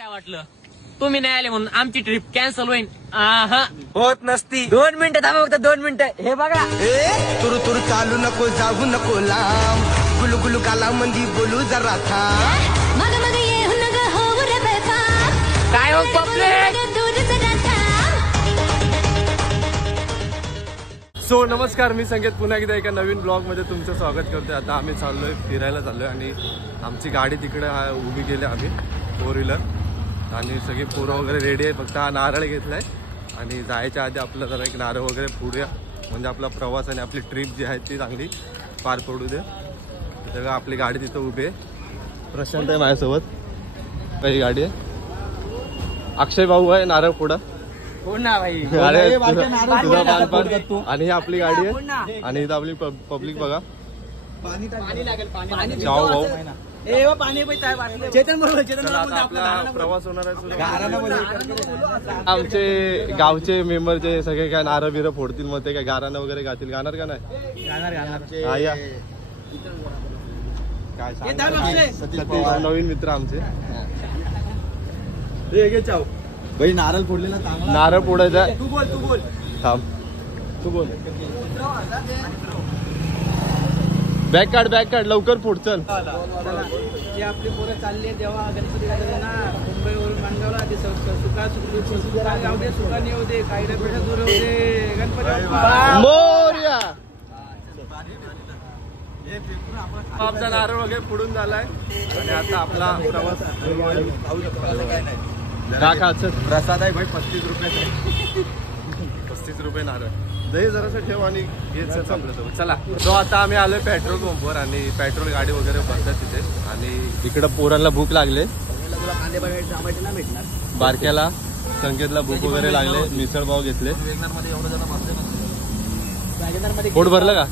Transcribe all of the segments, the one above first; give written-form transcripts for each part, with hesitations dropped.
काय वाटलं तुम्ही नाही आले म्हणून आमची ट्रिप कॅन्सल होईल? होत नसती. 2 मिनिटं थांबा, फक्त 2 मिनिटं. हे बघा, तुरु तुरु चालू नको, जाऊ नको लांब, गुलू गुलू काला मंदी बोलू जरा थांब. काय हो पब्लिक. सो नमस्कार, मी संकेत पुन्हा एकदा एका नवीन ब्लॉग मध्ये तुमचं स्वागत करतोय. आता आम्ही चाललोय फिरायला चाललोय आणि आमची गाडी तिकडे उभी केली आम्ही 4 व्हीलर आणि सगळी पोरं वगैरे रेडी आहे. फक्त हा नारळ घेतलाय आणि जायच्या आधी आपलं जरा एक नारळ वगैरे फोडूया, म्हणजे आपला प्रवास आणि आपली ट्रिप जी आहे ती चांगली पार पडू दे. तेव्हा आपली गाडी तिथं उभी आहे. प्रशांत आहे माझ्यासोबत, काही गाडी आहे. अक्षय भाऊ आहे नारळ फोडा. हो ना भाई. आणि ही आपली गाडी आहे आणि इथं आपली पब्लिक बघा. जाऊ भाऊ. प्रवास होणार आहे. आमचे गावचे मेंबरचे सगळे काय नारळ बिरं फोडतील, मग ते काय गारानं वगैरे गातील. गाणार का नाही? काय नवीन मित्र आमचे. भाई नारळ फोडलेला नारळ फोडायचा. थांब, तू बोल. बॅग काढ लवकर फोड. चल. जे आपली पोरं चालली आहे तेव्हा गणपती ना मुंबईवरून माणगावला ते सुका येऊ दे, काही पेठा दूर होऊ दे. गणपती मोरया. आमचा नारळ वगैरे फोडून झालाय आणि आता आपला प्रवास प्रसाद आहे भाई. 35 रुपये 35 रुपये नारळ. दही जरासं ठेव आणि घेत आपल्यासोबत. चला. तो आता आम्ही आलोय पेट्रोल पंपवर आणि पेट्रोल गाडी वगैरे भरतात तिथे. आणि इकडं पोरांना भूक लागले. बारक्याला संकेतला भूक वगैरे लागले. मिसळ पाव घेतले. पोट भरलं का?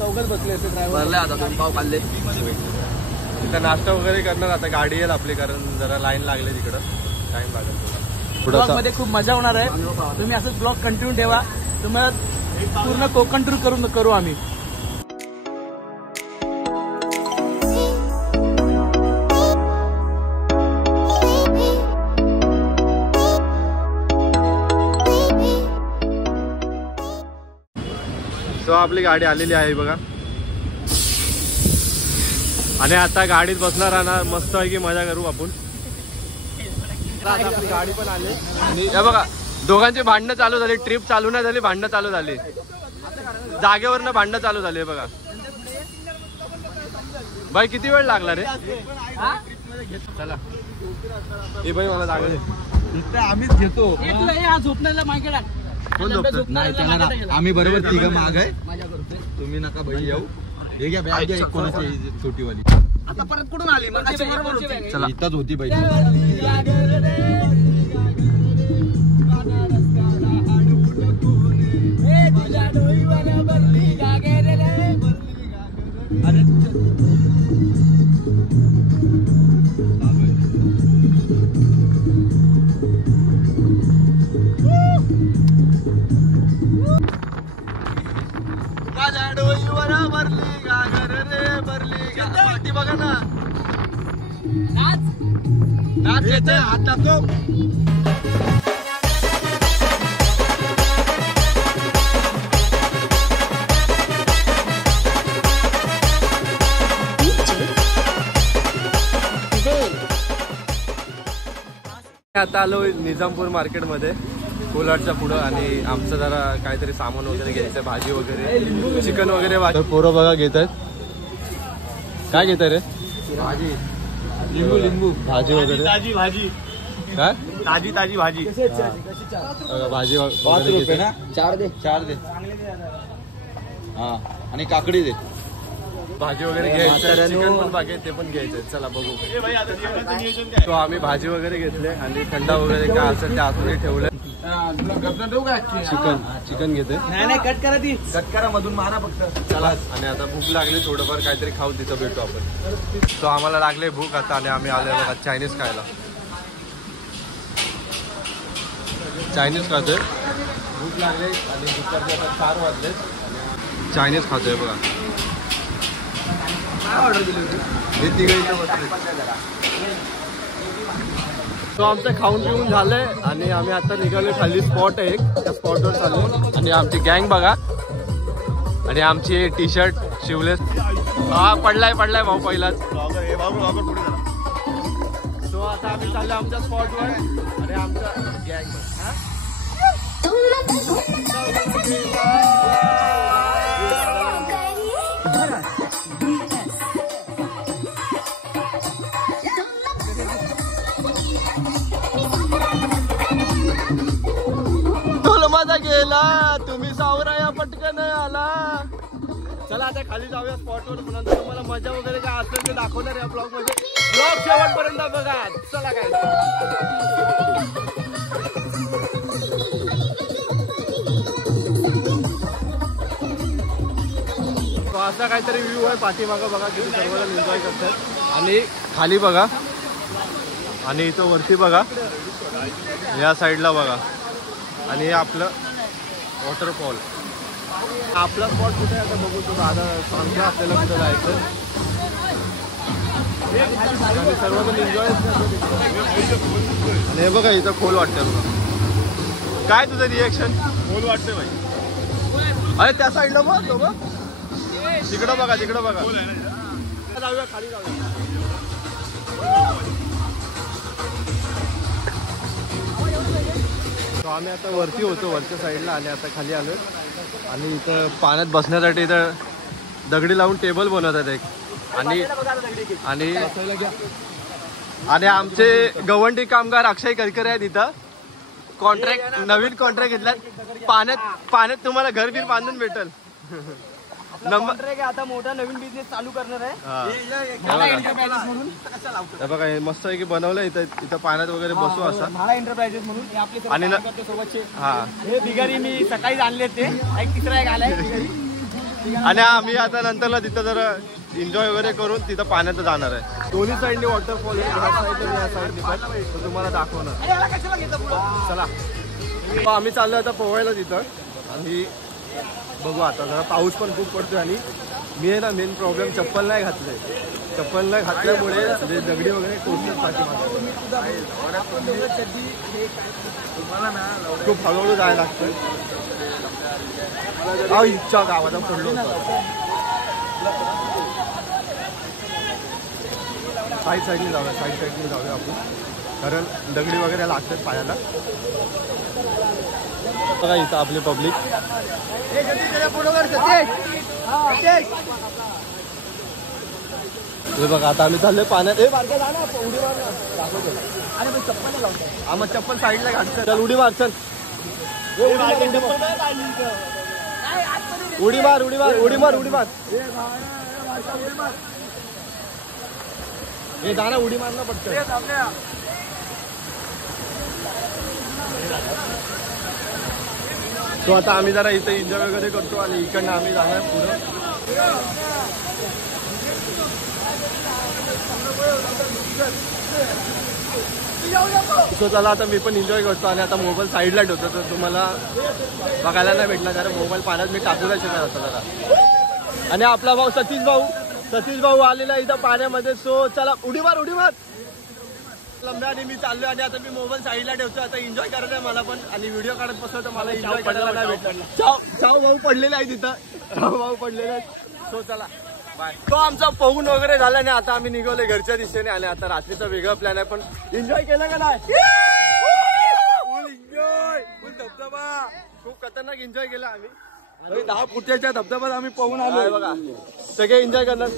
पाव खाल्ले. तिथं नाश्ता वगैरे करणार. आता गाडी येईल आपली, कारण जरा लाईन लागले तिकडं. टाइम लागेल. ब्लॉग मध्ये खूप मजा होणार आहे. तुम्ही असंच ब्लॉग कंटिन्यू ठेवा. तुम्हाला पूर्ण कोकण टूर करू आम्ही. सो आपली गाडी आलेली आहे बघा आणि आता गाडीत बसणार राहणार. मस्त आहे की मजा करू आपण. आपली गाडी पण आली आणि हे बघा, दोघांची भांडणं चालू झाली. ट्रिप चालू नाही झाली, भांडणं चालू झाली. जागेवरनं भांडणं चालू झाली. बघा बाई, किती वेळ लागला रे? चला. हे बाई मला जागा दे. आम्हीच घेतो. झोपण्याला मागे नाही, आम्ही बरोबर तिघं माग आहे. तुम्ही नका बाई येऊ. हे घ्या कोणाची छोटीवाली. आता परत कुठून आली? चला, इथंच होती बाई. बघा ना, नाच येते आता तो. आता आलो निजामपूर मार्केटमध्ये कोलाडच्या पुढं आणि आमचं जरा काहीतरी सामान वगैरे घ्यायचं, भाजी वगैरे, चिकन वगैरे. पोरं बघा घेत आहेत. काय घेत आहे रे? भाजी, लिंबू भाजी वगैरे. ताजी भाजी काय? ताजी भाजी. भाजी 5 रुपये ना. 4 दे. हा, आणि काकडी दे. भाजी वगैरे घ्यायचं, चिकन पण बाकी ते पण घ्यायचं. चला बघू. तो आम्ही भाजी वगैरे घेतले आणि थंडा वगैरे काय असेल ते आतमध्ये ठेवलं. चिकन घेते. नाही, कट करा ती. कट करा मधून मारा फक्त. चला. आणि आता भूक लागली, थोडंफार काहीतरी खाऊ, तिथं भेटू आपण. तो आम्हाला लागले भूक आता आणि आम्ही आलोय बघा चायनीज खायला. चायनीज खातोय. भूक लागले आणि दुपारचे आता 4 वाजले. चायनीज खातोय बघा. काय ऑर्डर दिली होती? हे तिघ इथं बसले. तो आमचं खाऊन पिऊन झालंय आणि आम्ही आता निघालोय. खाली स्पॉट आहे एक, त्या स्पॉटवर चाललो आणि आमची गँग बघा आणि आमची टी शर्ट शिवलेस. हा पडलाय भाऊ पहिलाच. तो आता आम्ही चाललो आमच्या स्पॉटवर आणि आमचा गँग माझा गेला. तुम्ही सावरा या पटकन आला. चला आता खाली जाऊया स्पॉटवर. नंतर तुम्हाला मजा वगैरे काय असेल ते दाखवणार या ब्लॉग मध्ये. ब्लॉग शेवटपर्यंत बघा. चला काय असा काहीतरी व्ह्यू आहे पाठीमागं बघा. किती सर्वजण एन्जॉय करतात आणि खाली बघा आणि इथं वरती बघा. या साईडला बघा आणि हे आपलं वॉटरफॉल. आपला स्पॉट कुठे आहे आता बघू. तो दादा सांगतो आपल्याला कुठं जायचं. सर्वजण एन्जॉय आणि हे बघा इथं खोल वाटतं बघा. काय तुझं रिएक्शन? खोल वाटतंय भाई. अरे त्या साईडला बघ तो बघ. तिकडं बघा जाऊया खाली जाऊया. आम्ही आता वरती होतो वरच्या साईडला आणि आता खाली आलो आणि इथं पाण्यात बसण्यासाठी इथं दगडी लावून टेबल बनवतात एक. आणि आमचे गवंडी कामगार अक्षय करकरे आहेत इथं. नवीन कॉन्ट्रॅक्ट घेतला. पाण्यात तुम्हाला घर बीर बांधून भेटल. आता मोठा नवीन बिझनेस चालू करणार आहे. बघा मस्त आहे की बनवलं इथं पाण्यात वगैरे बसू असं. म्हाळा एंटरप्राइजेस म्हणून आणि हे बिगारी मी सकाळी आणले ते. एक तिसरा एक आलाय. आणि आम्ही आता नंतरला तिथं जर एन्जॉय वगैरे करून तिथं पाण्यात जाणार आहे. दोन्ही साईडने वॉटरफॉल आहे. ह्या साईडने या साईडने पण तुम्हाला दाखवणार. चला आम्ही चाललो आता पोहायला तिथं आणि बघू आता. जरा पाऊस पण खूप पडतोय आणि मी आहे ना मेन प्रॉब्लेम चप्पल नाही घातलंय. चप्पल नाही घातल्यामुळे दगडी वगैरे टोचतात पाठीमागे. खूप हळूहळू जायला लागतं. इच्छा गावाला पडलो साईडने जाऊया आपण. कारण दगडी वगैरे लागतात पायाला. बघा इथं आपले पब्लिक. बघा आता आम्ही चाललोय पाण्यात. उडी मार. चप्पल साईडला घातलं. चल उडी मार. चल उडी मार. हे जाणं उडी मारणं पडतं. तो आता आम्ही जरा इथे एन्जॉय वगैरे करतो आणि इकडनं आम्ही जाणार पुढं. सो चला आता मी पण एन्जॉय करतो आणि आता मोबाईल साईडला ठेवतो. तर तुम्हाला बघायला नाही भेटणार कारण मोबाईल पाण्यात मी टाकू नाही शकत आता जरा. आणि आपला भाऊ सतीश भाऊ आलेला इथं पाण्यामध्ये. सो चला उडी मार. लंब्याने मी चाललोय आणि आता मी मोबाईल साईडला ठेवतो. आता एन्जॉय करायचं आहे मला पण आणि व्हिडिओ काढत बसलो तर मला एन्जॉय करायला नाही भेटणार. चाव भाऊ पडलेला आहे तिथं. सो चला बाय. तो आमचा पोहून वगैरे झाला नाही. आता आम्ही निघालोय घरच्या दिशेने आणि आता रात्रीचा वेगळा प्लॅन आहे. पण एन्जॉय केलं का नाही? फुल धबधबा. खूप खतरनाक एन्जॉय केला आम्ही. 10 फुटाच्या धबधब्यात आम्ही पोहून आलोय बघा. सगळे एन्जॉय करणार.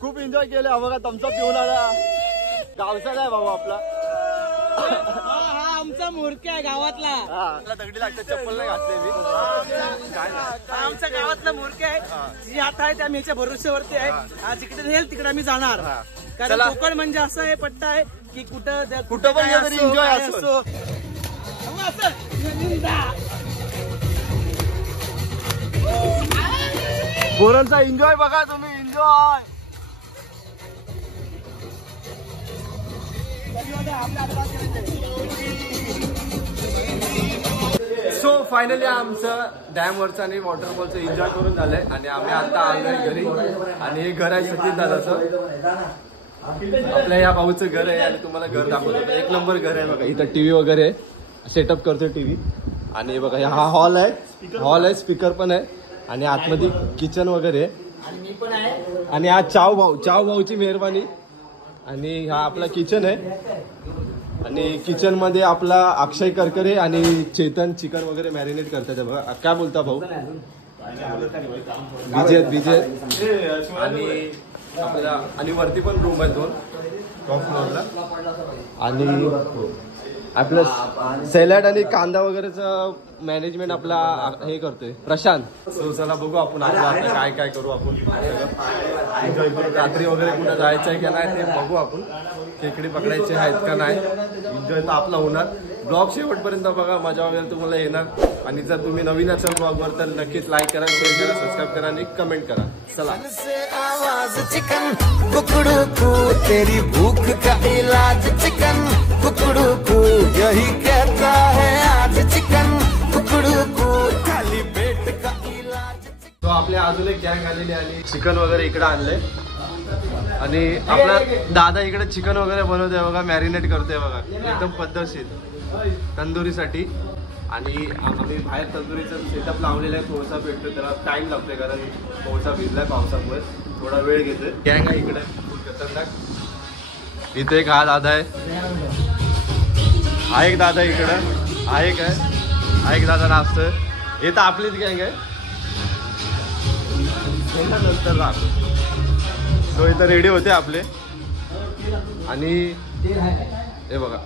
खूप एन्जॉय केलं. बघा तुमचा पिऊन आला. गावचा काय भाऊ आपला. हा आमचा मूर्ती आहे गावातला. दगडी लागते. चप्पल नाही घातले मी. आमच्या गावातला मूर्ती आहे. जी आता आहे त्या मीच्या भरोश्यावरती आहे. जिकडे नेल तिकडे आम्ही जाणार. कारण कोकण म्हणजे असं हे पट्टा आहे की कुठं पण एन्जॉय असतो. पोरांचा एन्जॉय बघा तुम्ही. एन्जॉय सो फायनली आमचं डॅम वरचं आणि वॉटरफॉलचं एन्जॉय करून झालंय आणि आम्ही आता आलोय घरी आणि हे घर आहे सचिन दादाचं. आपल्या या भाऊचं घर आहे आणि तुम्हाला घर दाखवतो. एक नंबर घर आहे बघा. इथं टीव्ही वगैरे सेटअप करतोय टीव्ही आणि बघा हा हॉल आहे स्पीकर पण आहे आणि आतमध्ये किचन वगैरे आणि हा चाव भाऊची मेहरबानी. आणि हा आपला किचन आहे आणि किचन मध्ये आपला अक्षय करकरे आणि चेतन चिकन वगैरे मॅरिनेट करतात बघा. काय बोलता भाऊ? विजय आणि आपल्याला आणि वरती पण रूम आहे 2 टॉप फ्लोअरला. आणि आपलं सॅलड आणि कांदा वगैरेचं मॅनेजमेंट आपला हे करतोय प्रशांत. सो चला बघू आपण आता काय काय करू आपण एन्जॉय करू. रात्री वगैरे कुठं जायचं आहे का नाही ते बघू आपण. खेकडे पकडायचे आहेत का नाही. एन्जॉय तर आपला होणार. ब्लॉग शेवटपर्यंत बघा मजा वगैरे तुम्हाला येणार. आणि जर तुम्ही नवीन असाल ब्लॉगवर तर नक्कीच लाईक करा, शेअर करा, सबस्क्राईब करा आणि कमेंट करा. चला. आवाज चिकन कुकड़ू को तेरी भूख का इलाज चिकन कुकड़ू को यही कहता है आज चिकन कुकड़ू को खाली पेट का इलाज. तो आपल्या अजून एक गँग आलेली आणि चिकन वगैरे इकडे आणले आणि आपला दादा इकडे चिकन वगैरे बनवतोय बघा. मॅरिनेट करतोय बघा एकदम पद्धतशीर तंदुरीसाठी. आणि आम्ही बाहेर तंदुरीचं सेटअप लावलेला आहे. कोळसा भेटतो त्याला टाइम लागतोय कारण कोळसा भिजलाय पावसामुळे थोडा वेळ घेतोय. गँग आहे इकडे फुल खतरनाक. इथे एक हा दादा आहे. हा एक दादा इकडं आहे काय. हा एक दादा नाचतोय. हे तर आपलीच गँग आहे. नंतर राहतो. सो इथं रेडी होते आपले. आणि हे बघा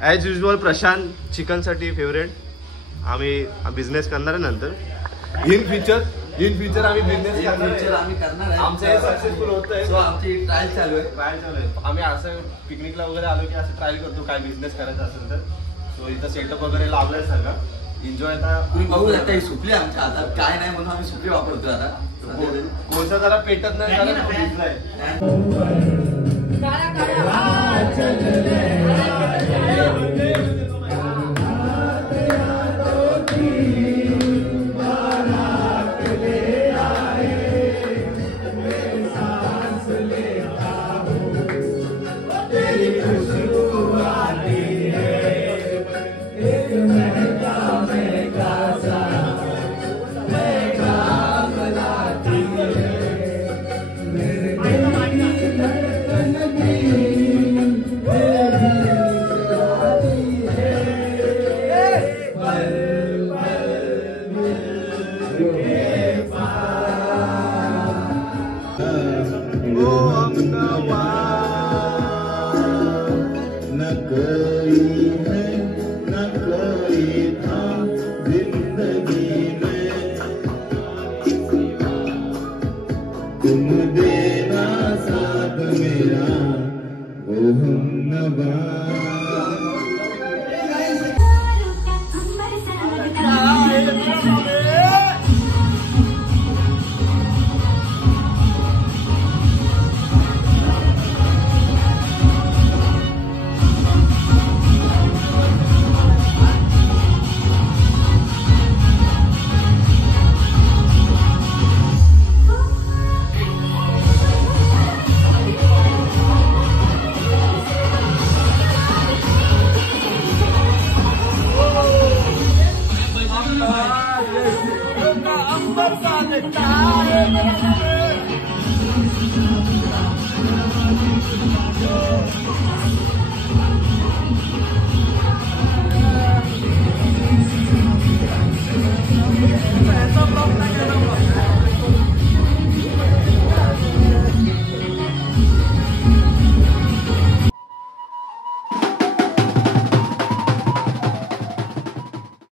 ॲज युजल प्रशांत चिकनसाठी फेवरेट. आम्ही बिझनेस करणार आहे नंतर. इन फ्युचर आम्ही बिझनेस करणार. आमचं हे सक्सेसफुल होतंय. आमची ट्रायल चालू आहे. आम्ही असं पिकनिकला वगैरे आलो की असं ट्रायल करतो काय बिझनेस करायचा असेल तर. सो इथं सेटअप वगैरे लावलंय सगळं. एन्जॉय आता तुम्ही बघू शकता ही सुपली आमच्या हातात काय नाही म्हणून आम्ही सुपली वापरतो आता. कोळसा जरा पेटत नाही कारण भिजलाय. अंबर सा दिखता है